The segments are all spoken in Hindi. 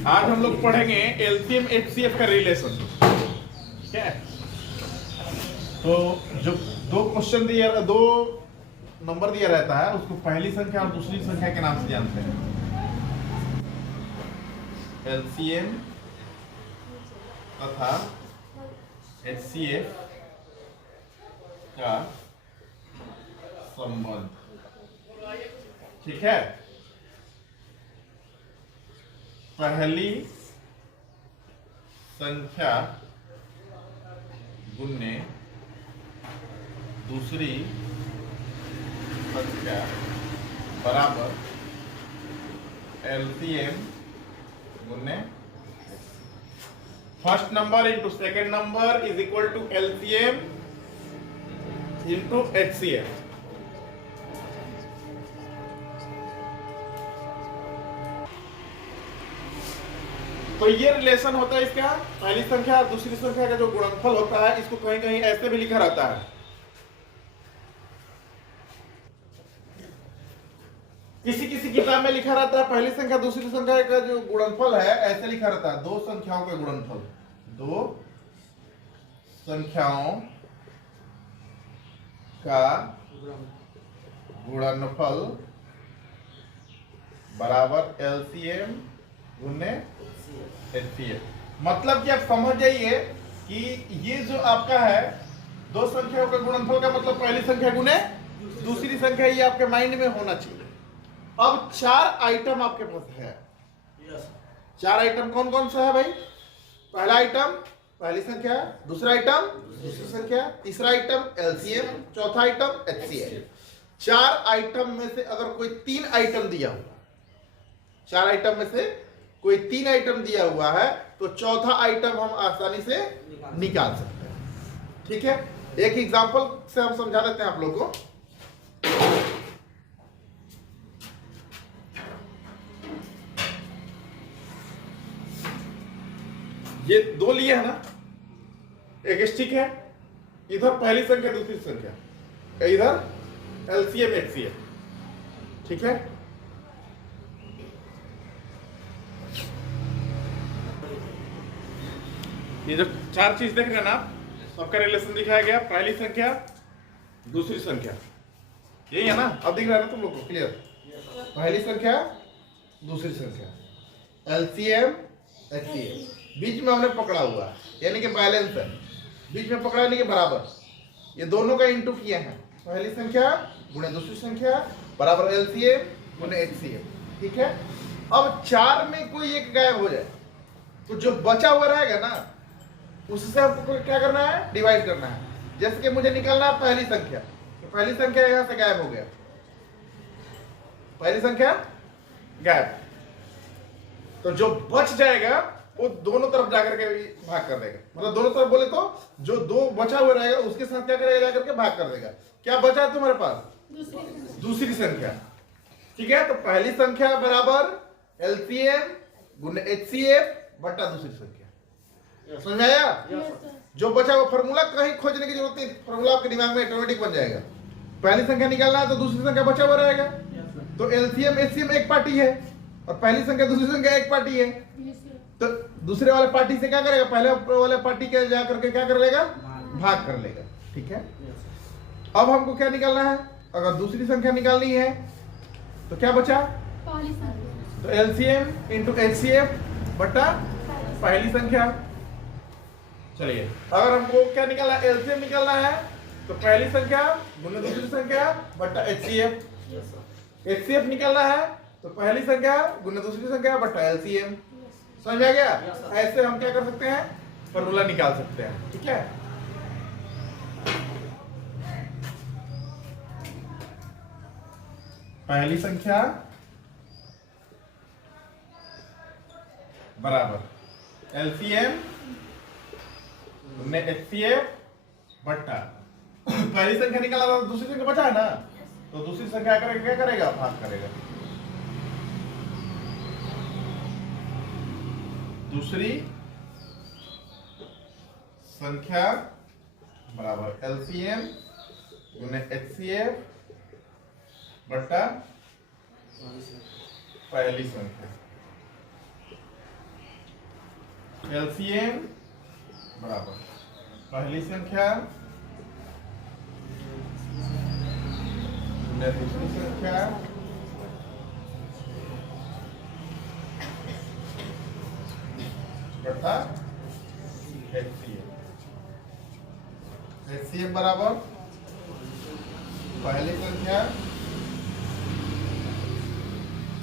आज हम लोग पढ़ेंगे एलसीएम एचसीएफ का रिलेशन। ठीक है, तो जो दो नंबर दिया रहता है उसको पहली संख्या और दूसरी संख्या के नाम से जानते हैं। एलसीएम तथा एचसीएफ का संबंध। ठीक है, पहली संख्या गुने दूसरी संख्या बराबर एलसीएम गुने first number into second number is equal to LCM into HCF. तो ये रिलेशन होता है इसका, पहली संख्या और दूसरी संख्या का जो गुणनफल होता है, इसको कहीं कहीं ऐसे भी लिखा रहता है। किसी किसी किताब में लिखा रहता है पहली संख्या दूसरी संख्या का जो गुणनफल है ऐसे लिखा रहता है, दो संख्याओं का गुणनफल, दो संख्याओं का गुणनफल बराबर एलसीएम गुने एचसीएफ। मतलब कि आप समझ जाइए कि ये जो आपका है दो संख्याओं का गुणनफल का मतलब पहली संख्या गुने दूसरी संख्या, ये आपके माइंड में होना चाहिए। अब चार आइटम आपके पास है। चार आइटम कौन कौन सा है भाई? पहला आइटम पहली संख्या, दूसरा आइटम दूसरी संख्या, तीसरा आइटम एलसीएम, चौथा आइटम एचसीएफ। चार आइटम में से अगर कोई तीन आइटम दिया हुआ, चार आइटम में से कोई तीन आइटम दिया हुआ है तो चौथा आइटम हम आसानी से निकाल सकते हैं। ठीक है, एक एग्जांपल से हम समझा देते हैं आप लोगों को। ये दो लिए है ना, एक स्टिक है, इधर पहली संख्या दूसरी संख्या, इधर एलसीएम एचसीएफ। ठीक है, ये जो चार चीज देख रहे हैं ना, सबका रिलेशन दिखाया गया, पहली संख्या दूसरी संख्या, यही है ना? अब दिख रहा है ना तुम लोग को क्लियर? पहली संख्या दूसरी संख्या, एलसीएम एचसीएफ, बीच में हमने पकड़ा हुआ है यानी कि बैलेंस है, बीच में पकड़ा यानी कि बराबर, ये दोनों का इंटू किया है, पहली संख्या गुणे दूसरी संख्या बराबर एलसीएम गुणे एचसीएफ। ठीक है, अब चार में कोई एक गायब हो जाए तो जो बचा हुआ रहेगा ना उससे आपको क्या करना है? डिवाइड करना है। जैसे कि मुझे निकालना है पहली संख्या, तो पहली संख्या यहां से गायब हो गया, पहली संख्या गायब, तो जो बच जाएगा वो दोनों तरफ जाकर के भाग कर देगा। मतलब दोनों तरफ बोले तो जो दो बचा हुआ रहेगा उसके साथ क्या करेगा? जाकर के भाग कर देगा। क्या बचा है तुम्हारे पास? दूसरी संख्या। ठीक है, तो पहली संख्या बराबर एलसीएम गुणे एचसीएफ बटा दूसरी संख्या। समझ आया? जो बचा वो फॉर्मूला कहीं खोजने की जरूरत नहीं, फॉर्मूला आपके दिमाग में ऑटोमेटिक बन जाएगा। पहली संख्या निकालना है तो दूसरी संख्या बचा हुआ रहेगा, तो एलसीएम एचसीएम एक पार्टी है और पहली संख्या दूसरी संख्या एक पार्टी है, तो दूसरे वाले पार्टी से क्या करेगा? पहले वाले पार्टी के जा करके क्या कर लेगा? भाग कर लेगा। ठीक है, अब हमको क्या निकालना है? अगर दूसरी संख्या निकालनी है तो क्या बचा? तो एलसीएम इंटू एचसीएफ बटा पहली संख्या। चलिए, अगर हमको क्या निकालना है? एलसीएम निकालना है तो पहली संख्या गुणे दूसरी संख्या बटा एचसीएफ। एचसीएफ निकालना है तो पहली संख्या गुणे दूसरी संख्या बटा एलसीएम। समझ आ गया? ऐसे हम क्या कर सकते हैं? फॉर्मूला निकाल सकते हैं। ठीक है, पहली संख्या बराबर एलसीएम गुणे एचसीएफ बटा पहली संख्या निकाला तो दूसरी संख्या बचा है ना, तो दूसरी संख्या करेगा क्या करेगा? भाग करेगा। दूसरी संख्या बराबर एलसीएम गुने एचसीएफ बटा पहली संख्या। एलसीएम बराबर पहली संख्या दूसरी संख्या बटा एचसीएम बराबर पहली संख्या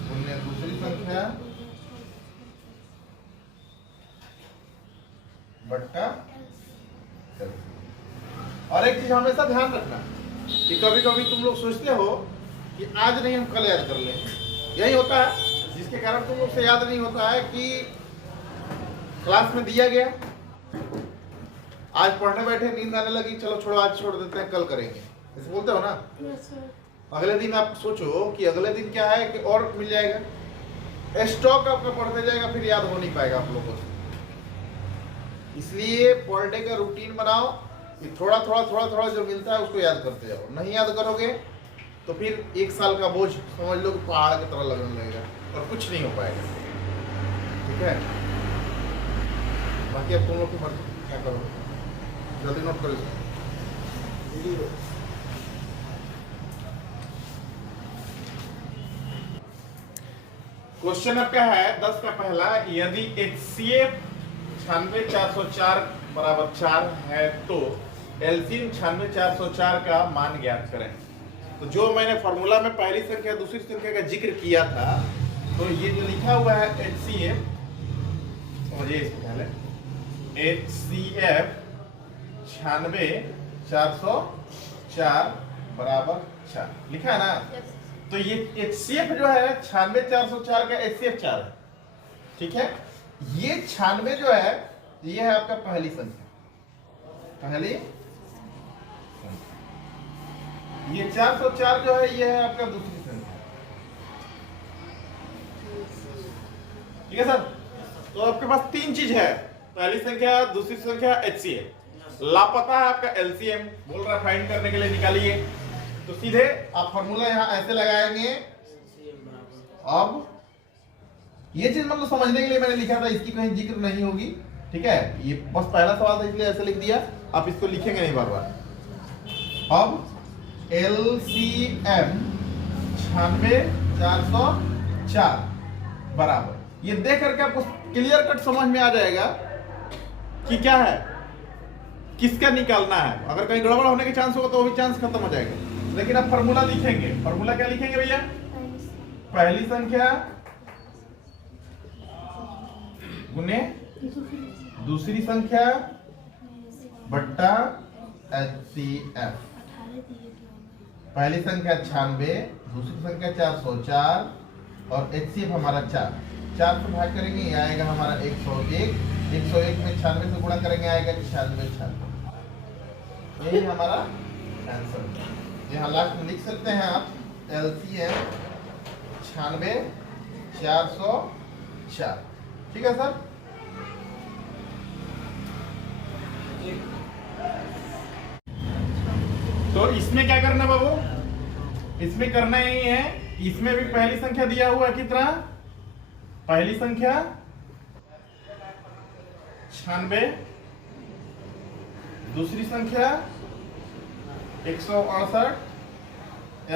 गुणित दूसरी संख्या बट्टा। और एक चीज हमेशा ध्यान रखना कि कभी कभी तुम लोग सोचते हो कि आज नहीं हम कल याद कर लेंगे, यही होता है जिसके कारण तुम लोग से याद नहीं होता है कि क्लास में दिया गया, आज पढ़ने बैठे नींद आने लगी, चलो छोड़ो आज छोड़ देते हैं कल करेंगे, ऐसे बोलते हो ना। अगले दिन आप सोचो कि अगले दिन क्या है कि और मिल जाएगा, स्टॉक आपका बढ़ते जाएगा, फिर याद हो नहीं पाएगा आप लोगों से। इसलिए पर डे का रूटीन बनाओ कि थोड़ा थोड़ा जो मिलता है उसको याद करते जाओ। नहीं याद करोगे तो फिर एक साल का बोझ समझ लो कि पहाड़ की तरह लगने लगेगा और कुछ नहीं हो पाएगा। ठीक है, बाकी अब तुम लोग की मर्जी, क्या करो, जल्दी नोट करो इसको। क्वेश्चन आपका है 10 का पहला, यदि HCF 96404 बराबर 4 है तो एलसीएम 96404 का मान ज्ञात करें। तो जो मैंने फॉर्मूला में पहली संख्या दूसरी संख्या का जिक्र किया था, तो ये जो लिखा हुआ है HCF, समझिए इसको पहले, HCF 96404 बराबर 4 लिखा है ना। तो ये HCF जो है 96404 का HCF 4 है, ठीक है। ये 96 जो है ये है आपका पहली संख्या, पहली संख्या। ये 404 जो है ये है आपका दूसरी संख्या, ठीक है सर। तो आपके पास तीन चीज है, पहली संख्या दूसरी संख्या HCF। लापता है आपका LCM, बोल रहा है फाइंड करने के लिए निकालिए। तो सीधे आप फॉर्मूला यहां ऐसे लगाएंगे। अब ये चीज मतलब समझने के लिए मैंने लिखा था, इसकी कहीं जिक्र नहीं होगी, ठीक है। ये बस पहला सवाल था इसलिए ऐसे लिख दिया, आप इसको लिखेंगे नहीं बार बार। अब LCM 96404 बराबर, ये देख करके आपको क्लियर कट समझ में आ जाएगा कि क्या है, किसका निकालना है। अगर कहीं गड़बड़ होने के चांस होगा तो वो भी चांस खत्म हो जाएगा। लेकिन आप फॉर्मूला लिखेंगे, फॉर्मूला क्या लिखेंगे भैया, पहली संख्या गुने दूसरी संख्या बट्टा HCF। पहली संख्या 96, दूसरी संख्या 404 और HCF हमारा 4 से भाग करेंगे, ये आएगा हमारा 101 में 96 से गुणा करेंगे, आएगा 96। यही हमारा आंसर। यहाँ लास्ट में लिख सकते हैं आप LCM 96404, ठीक है सर। तो इसमें क्या करना बाबू, इसमें करना ही है, इसमें भी पहली संख्या दिया हुआ है कितना, पहली संख्या 96, दूसरी संख्या 168,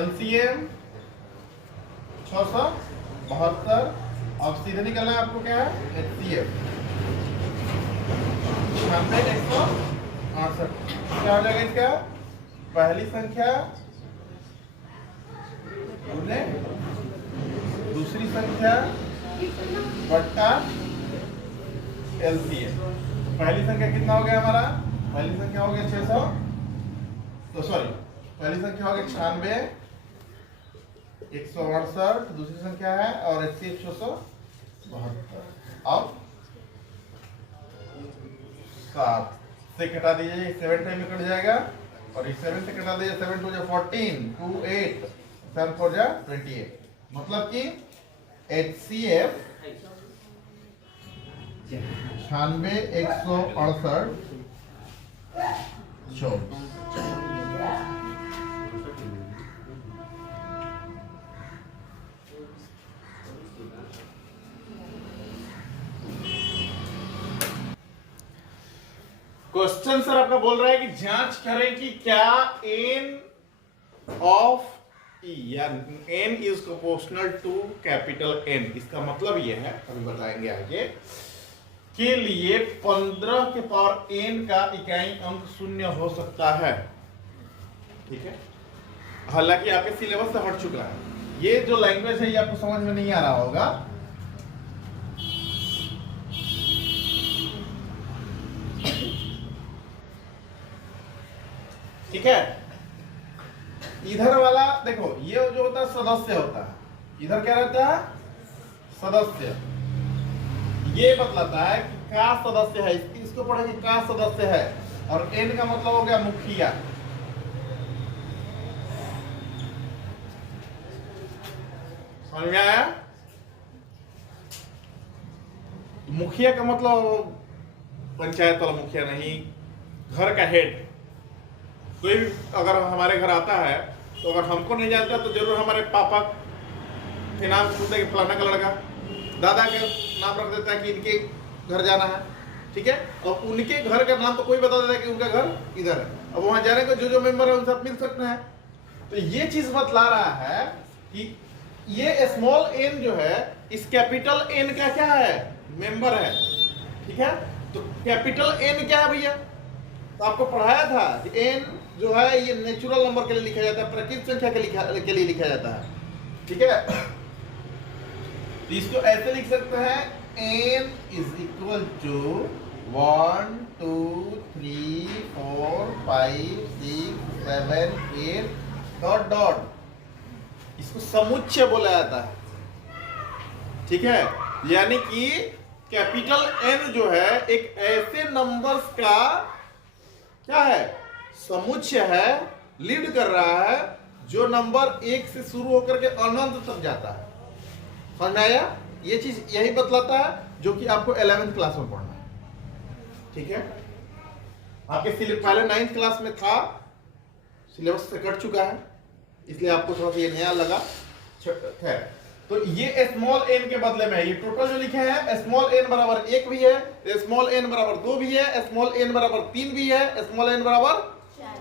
LCM 672। अब सीधे निकलना है आपको क्या है, HCF 96 क्या हो जाएगा इसका, पहली संख्या गुने दूसरी संख्या बट्टा LCM। पहली संख्या कितना हो गया हमारा, पहली संख्या हो गया 600, तो सॉरी पहली संख्या हो गया 96, 168 दूसरी संख्या है और HCF 672। अब 7 से कटा दीजिए, 7 टाइम में कट जाएगा और इस 7 से कटा दीजिए, 7 टू जा 14, 2 8, 7 4 जा 28। मतलब कि HCF 96 168 24। क्वेश्चन सर आपका बोल रहा है कि जांच करें कि क्या n ऑफ e या n is proportional to capital N। इसका मतलब यह है, अभी बताएंगे आगे, के लिए 15 के पावर n का इकाई अंक शून्य हो सकता है। ठीक है, हालांकि आपके सिलेबस से हट चुका है। ये जो लैंग्वेज है ये आपको समझ में नहीं आ रहा होगा। ठीक है, इधर वाला देखो, ये जो होता है सदस्य होता है, इधर क्या रहता है सदस्य। ये बतलाता है कि का सदस्य है, इसको पढ़ेंगे का सदस्य है, और n का मतलब हो गया मुखिया। समझ में आया? मुखिया का मतलब पंचायत वाला मुखिया नहीं, घर का हेड। कोई भी अगर हमारे घर आता है तो अगर हमको नहीं जानता तो जरूर हमारे पापा के नाम पूछते हैं कि फलाना का लड़का, दादा के नाम रख देता है कि इनके घर जाना है। ठीक है, और उनके घर का नाम तो कोई बता देता है कि उनका घर इधर है। अब वहां जाने को जो मेंबर है उनसे मिल सकते हैं। तो ये चीज बतला रहा है कि ये स्मॉल n जो है इस कैपिटल N का क्या है, मेंबर है। ठीक है, तो कैपिटल N क्या है भैया, तो आपको पढ़ाया था कि n जो है ये नेचुरल नंबर के लिए लिखा जाता है, प्राकृतिक संख्या के लिए लिखा जाता है। ठीक है, तो इसको ऐसे लिख सकते हैं n is equal to 1 2 3 4 5 6 7 8 dot dot, इसको समुच्चय बोला जाता है। ठीक है, यानी कि कैपिटल N जो है एक ऐसे नंबर्स का क्या है, समुच्चय है, लीड कर रहा है, जो नंबर 1 से शुरू होकर के अनंत तक जाता है। समझ में आया? ये चीज यही बतलाता है जो कि आपको 11th क्लास में पढ़ना है। ठीक है, आपके पहले 9th क्लास में था, सिलेबस से कट चुका है, इसलिए आपको थोड़ा सा ये नया लगा है। तो ये स्मॉल n के बदले में ये टोटल जो लिखे हैं, स्मॉल n बराबर 1 भी है, स्मॉल n बराबर 2 भी है, स्मॉल n बराबर 3 भी है, स्मॉल n बराबर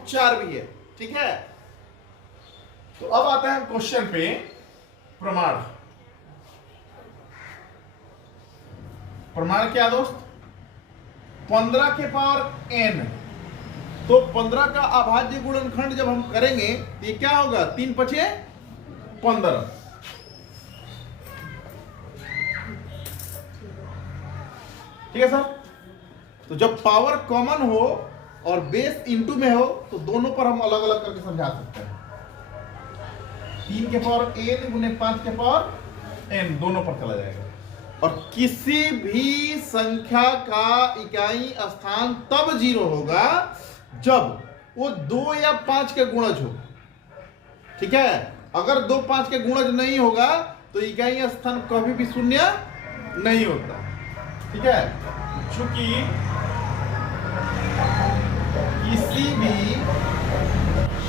4 भी है। ठीक है, तो अब आते हैं क्वेश्चन पे, प्रमाण। प्रमाण क्या दोस्त, 15 के पावर n, तो 15 का अभाज्य गुणनखंड जब हम करेंगे तो ये क्या होगा, 3 पचे 15। ठीक है सर, तो जब पावर कॉमन हो और बेस इनटू में हो तो दोनों पर हम अलग अलग करके समझा सकते हैं। 3 के पावर n गुने 5 के पावर n दोनों पर चला जाएगा। और किसी भी संख्या का इकाई स्थान तब 0 होगा जब वो 2 या 5 के गुणज हो। ठीक है, अगर 2 5 के गुणज नहीं होगा तो इकाई स्थान कभी भी शून्य नहीं होता। ठीक है, चूंकि किसी भी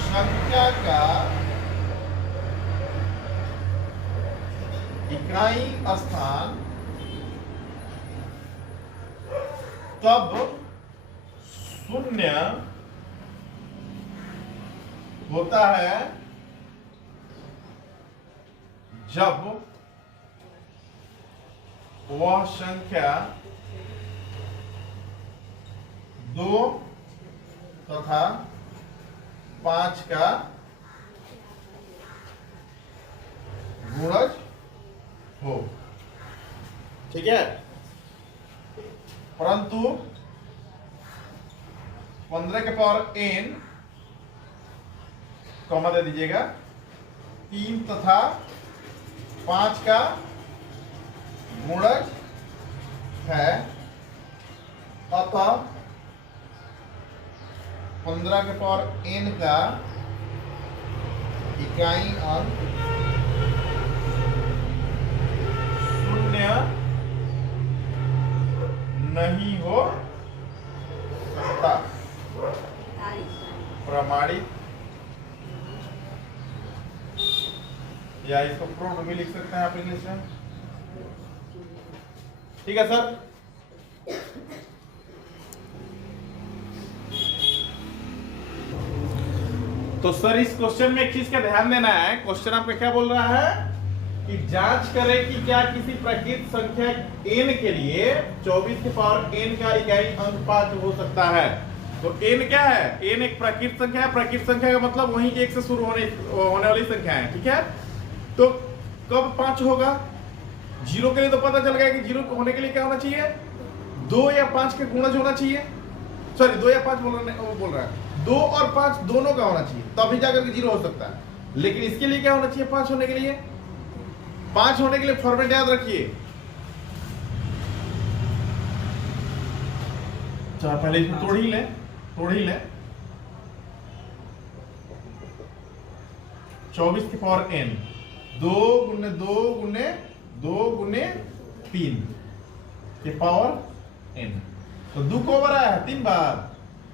संख्या का इकाई स्थान तब शून्य होता है जब वह संख्या 2 तथा 5 का गुणज हो। ठीक है, परंतु 15 के पावर n, कॉमा दे दीजिएगा, 3 तथा 5 का गुणज है, अतः 15 के पावर n का इकाई अंक शून्य नहीं हो सकता। प्रमाणित, या इसको प्रूव्ड भी लिख सकते हैं आप इंग्लिश में। ठीक है सर, तो सर इस क्वेश्चन में एक चीज का ध्यान देना है। क्वेश्चन आपका क्या बोल रहा है कि जांच करें कि क्या किसी प्राकृत संख्या n के लिए 24 की पावर n का इकाई अंक 5 हो सकता है। तो n क्या है? n एक प्राकृत संख्या है। प्राकृत संख्या का मतलब वही 1 से शुरू होने वाली संख्या है, ठीक है। तो कब 5 होगा? 0 के लिए तो पता चल गया कि 0 होने के लिए क्या होना चाहिए? 2 या 5 के गुणज होना चाहिए। सॉरी 2 या 5 बोल रहा है 2 और 5 दोनों का होना चाहिए, तभी जाकर के 0 हो सकता है। लेकिन इसके लिए क्या होना चाहिए? 5 होने के लिए, 5 होने के लिए फॉर्मेट याद रखिए। चलो पहले इसको तोड़ ही ले 24 की पावर n 2 गुने 2 गुने 2 गुने 3 के पावर n। तो 2 को बार आया है 3 बार,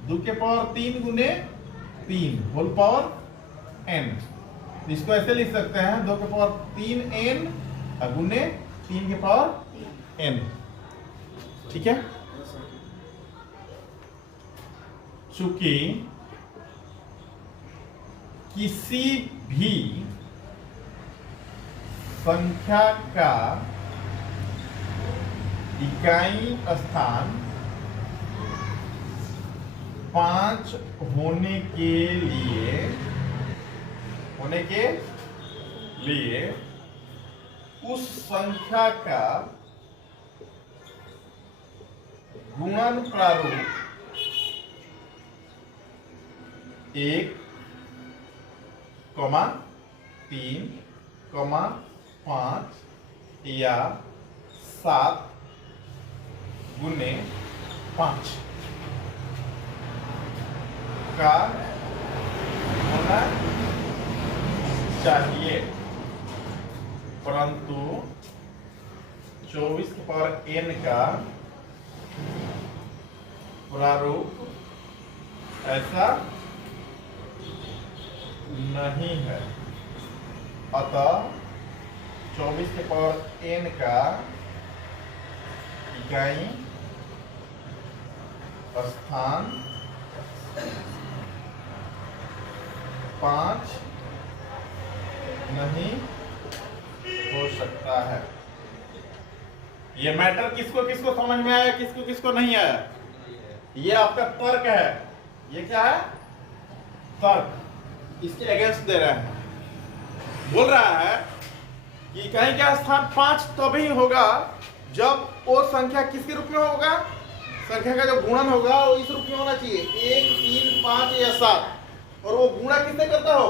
2 के पावर 3 गुने 3 होल पावर n। इसको ऐसे लिख सकते हैं 2 के पावर 3n गुने 3 के पावर n, ठीक है। चूंकि किसी भी संख्या का इकाई स्थान 5 होने के लिए उस संख्या का गुणन प्रारूप 1, 3, 5 या 7 गुने 5 का होना चाहिए, परंतु 24 की पावर n का प्रारूप ऐसा नहीं है। अतः 24 के पावर n का इकाई स्थान 5 नहीं हो सकता है। ये मैटर किसको किसको समझ में आया, किसको किसको नहीं आया? ये आपका तर्क है। ये क्या है? तर्क। इसके अगेंस्ट दे रहा है, बोल रहा है कि इकाई का स्थान 5 तभी होगा जब वो संख्या किसके रूप में होगा? संख्या का जो गुणन होगा वो इस रूप में होना चाहिए 1, 3, 5 या 7, और वो गुणा किससे करता हो?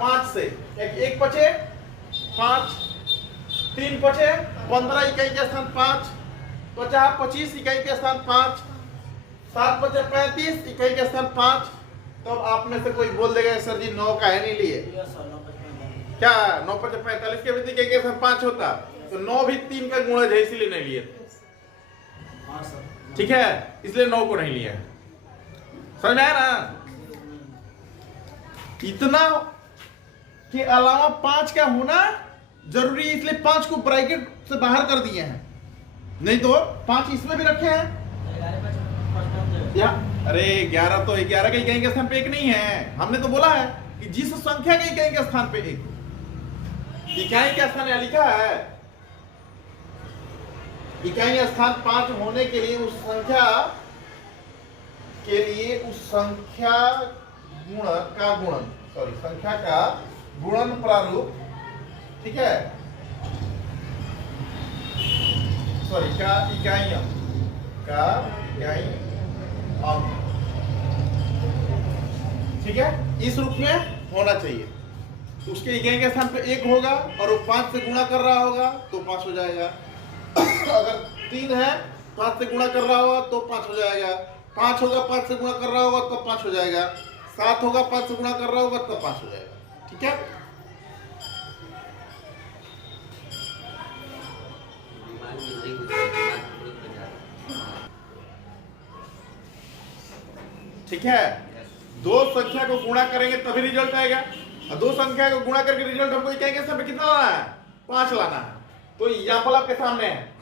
5 से। 1 बचे 5, 3 बचे 15 इकाई के स्थान 5, 25 इकाई के स्थान 5, 7 बचे 35 इकाई के स्थान 5। तो अब आप में से कोई बोल देगा सर जी 9 का है नहीं लिए, क्या 9 5 45 के भी इकाई के स्थान 5 होता, तो 9 भी 3 का गुणज है इसीलिए नहीं लिए, ठीक है, इसलिए 9 को नहीं लिया। समझ में आया ना? इतना के अलावा 5 का होना जरूरी है, इसलिए 5 को ब्रैकेट से बाहर कर दिए हैं, नहीं तो 5 इसमें भी रखे हैं या अरे 11 तो 11 के इकाई के स्थान पे 1 नहीं है। हमने तो बोला है कि जिस संख्या के इकाई के स्थान पे 1, इकाई का स्थान यहां लिखा है, इकाई स्थान 5 होने के लिए उस संख्या संख्या का गुणन प्रारूप, ठीक है, का इकाई अंक, ठीक है, इस रूप में होना चाहिए। उसके इकाई के स्थान पे 1 होगा और वो 5 से गुणा कर रहा होगा तो 5 हो जाएगा। अगर 3 है 5 से गुणा कर रहा होगा तो 5 हो जाएगा। 5 होगा 5 से गुणा कर रहा होगा तो 5 हो जाएगा। 7 होगा 5 से गुणा कर रहा होगा तो 5 हो जाएगा, ठीक है। ठीक है, दो संख्या को गुणा करेंगे तभी रिजल्ट आएगा, और दो संख्या को गुणा करके रिजल्ट हमको इकाई सब कितना लाना है? 5 लाना है। तो एग्जाम्पल आपके सामने है,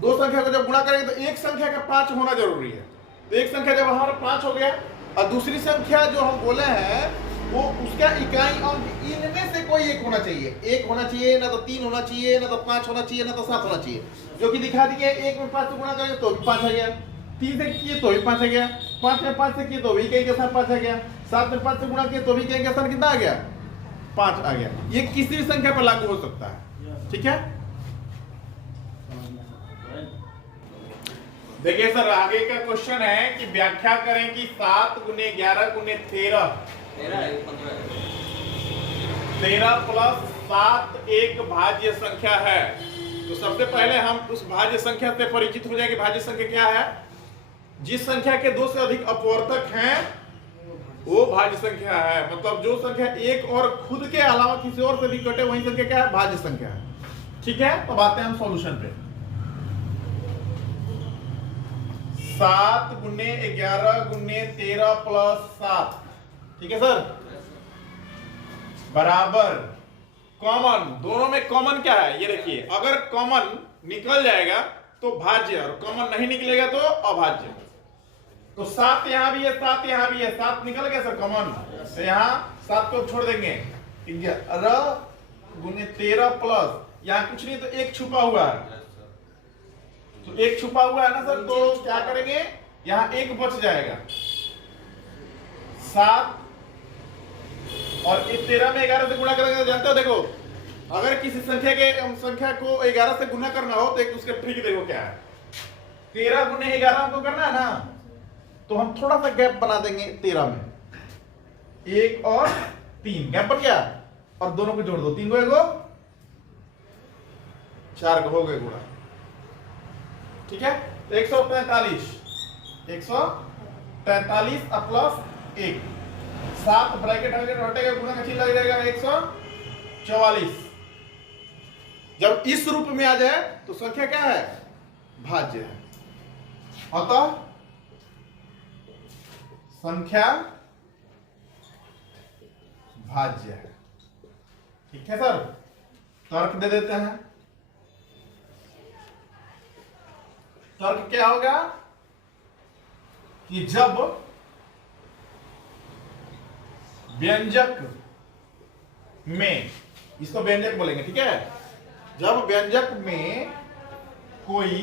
दो संख्या को जब गुणा करेंगे तो एक संख्या का 5 होना जरूरी है। तो एक संख्या जब हमारा 5 हो गया और दूसरी संख्या जो हम बोले हैं वो उसका इकाई अंक इनमें से कोई एक होना चाहिए। एक होना चाहिए, ना तो 3 होना चाहिए, ना तो 5 होना चाहिए, ना तो 7 होना चाहिए। जो कि दिखा दिए, एक में 5 से गुणा करेंगे तो भी 5 आ गया, 3 से किए तो भी 5 आ गया, 5 में 5 से किए तो भी कहीं के साथ 5 आ गया, 7 में 5 से गुणा किए तो भी कहीं के साथ कितना आ गया, 5 आ गया। ये किसी भी संख्या पर लागू हो सकता है। ठीक है, देखिए सर आगे का क्वेश्चन है कि व्याख्या करें कि 7 गुने 11 गुने 13 प्लस 7 एक भाज्य संख्या है। तो सबसे पहले हम उस भाज्य संख्या से परिचित हो जाएंगे। भाज्य संख्या क्या है? जिस संख्या के 2 से अधिक अपवर्तक हैं वो भाज्य संख्या है। मतलब जो संख्या एक और खुद के अलावा किसी और से भी कटे वही संख्या क्या है? भाज्य संख्या है। ठीक है, तो आते हैं हम सॉल्यूशन पे। 7 गुने 11 गुने 13 प्लस 7, ठीक है सर, बराबर कॉमन, दोनों में कॉमन क्या है ये देखिए, अगर कॉमन निकल जाएगा तो भाज्य और कॉमन नहीं निकलेगा तो अभाज्य। तो 7 यहां भी है, 7 यहां भी है, 7 निकल गया सर कॉमन, तो यहां 7 को छोड़ देंगे। 11 गुने 13 प्लस यहां कुछ नहीं तो एक छुपा हुआ है, तो एक छुपा हुआ है ना सर, तो क्या करेंगे यहां एक बच जाएगा। 7 और 13 में 11 से गुणा करेंगे, जानते हो देखो अगर किसी संख्या को 11 से गुना करना हो तो एक उसका ट्रिक देखो क्या है। 13 गुने 11 हमको करना है ना, तो हम थोड़ा सा गैप बना देंगे 13 में, 1 और 3 गैप बन गया, और दोनों को जोड़ दो, 3 को 1 4 को हो गए गुणा। ठीक है, 143 प्लस 1, 7 ब्रैकेट हटेगा, गुणा का चिन्ह लग जाएगा 144। जब इस रूप में आ जाए तो संख्या क्या है? भाज्य है। अतः संख्या भाज्य है। ठीक है सर, तर्क दे देते हैं। तर्क क्या होगा कि जब व्यंजक में, इसको व्यंजक बोलेंगे, ठीक है, जब व्यंजक में कोई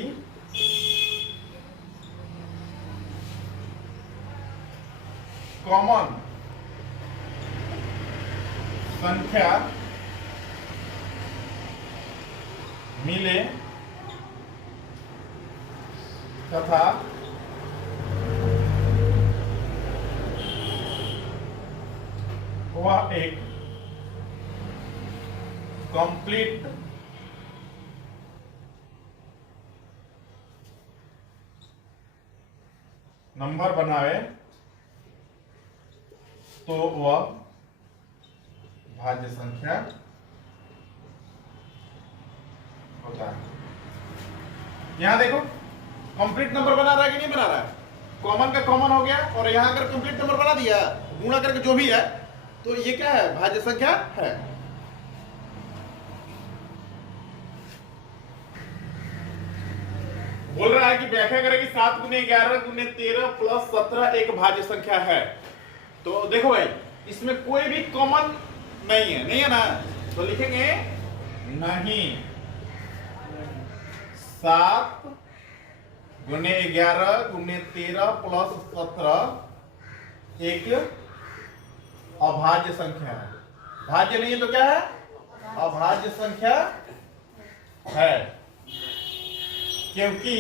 कॉमन संख्या मिले तथा वह एक कंप्लीट नंबर बनावे तो वह भाज्य संख्या होता है। यहां देखो कंप्लीट नंबर बना रहा है कि नहीं बना रहा है? कॉमन का कॉमन हो गया, और यहां अगर कंप्लीट नंबर बना दिया गुणा करके जो भी है, तो ये क्या है? भाज्य संख्या है। बोल रहा है कि व्याख्या करें कि 7 गुने 11 गुने 13 प्लस 17 एक भाज्य संख्या है। तो देखो भाई, इसमें कोई भी कॉमन नहीं है ना, तो लिखेंगे नहीं। 7 गुने 11 गुने 13 प्लस 17 एक अभाज्य संख्या है। भाज्य नहीं है तो क्या है? अभाज्य संख्या है, क्योंकि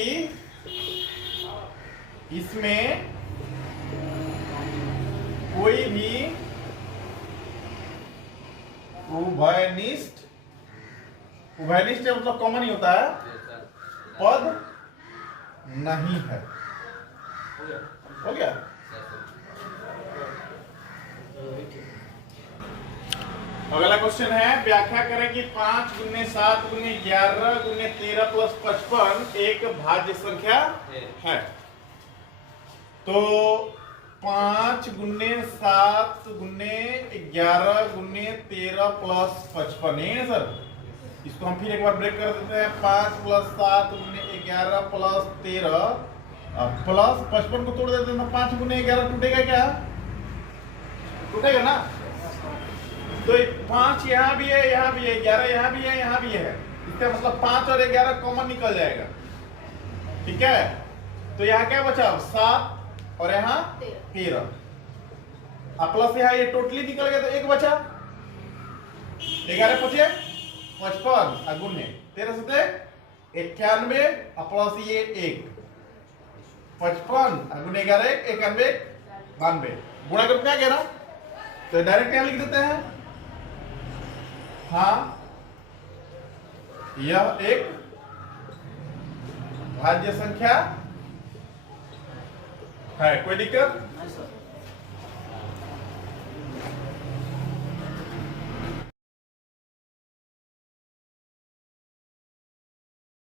इसमें कोई भी उभयनिष्ठ मतलब कॉमन ही होता है, पद नहीं है। हो गया? अगला क्वेश्चन है, व्याख्या करें कि 5 गुने 7 गुने 11 गुने 13 प्लस 55 एक भाज्य संख्या है। तो 5 गुने 7 गुने 11 गुने 13 प्लस 55 है सर। इसको हम फिर एक बार ब्रेक कर देते हैं। 5 प्लस 7 गुने 11 प्लस 13 अब प्लस 55 को तोड़ देते हैं, 5 गुने 11 टूटेगा क्या? टूटेगा ना। तो 5 यहाँ भी है, यहाँ भी है, 11 यहाँ भी है, यहाँ भी है। इसका मतलब 5 और 11 कॉमन निकल जाएगा। ठीक है, तो यहाँ क्या बचा? 7 और यहाँ 13। अब प्लस यहाँ ये टोटली निकल गया तो 1 बचा। 11 पचे 55 अगुने 13 से 91 प्लस ये 1 55 अगुने 11 91 92 गुणा कर क्या कह रहा हूं, तो डायरेक्ट यहां लिख देते हैं। हाँ, यह एक भाज्य संख्या है। कोई दिक्कत?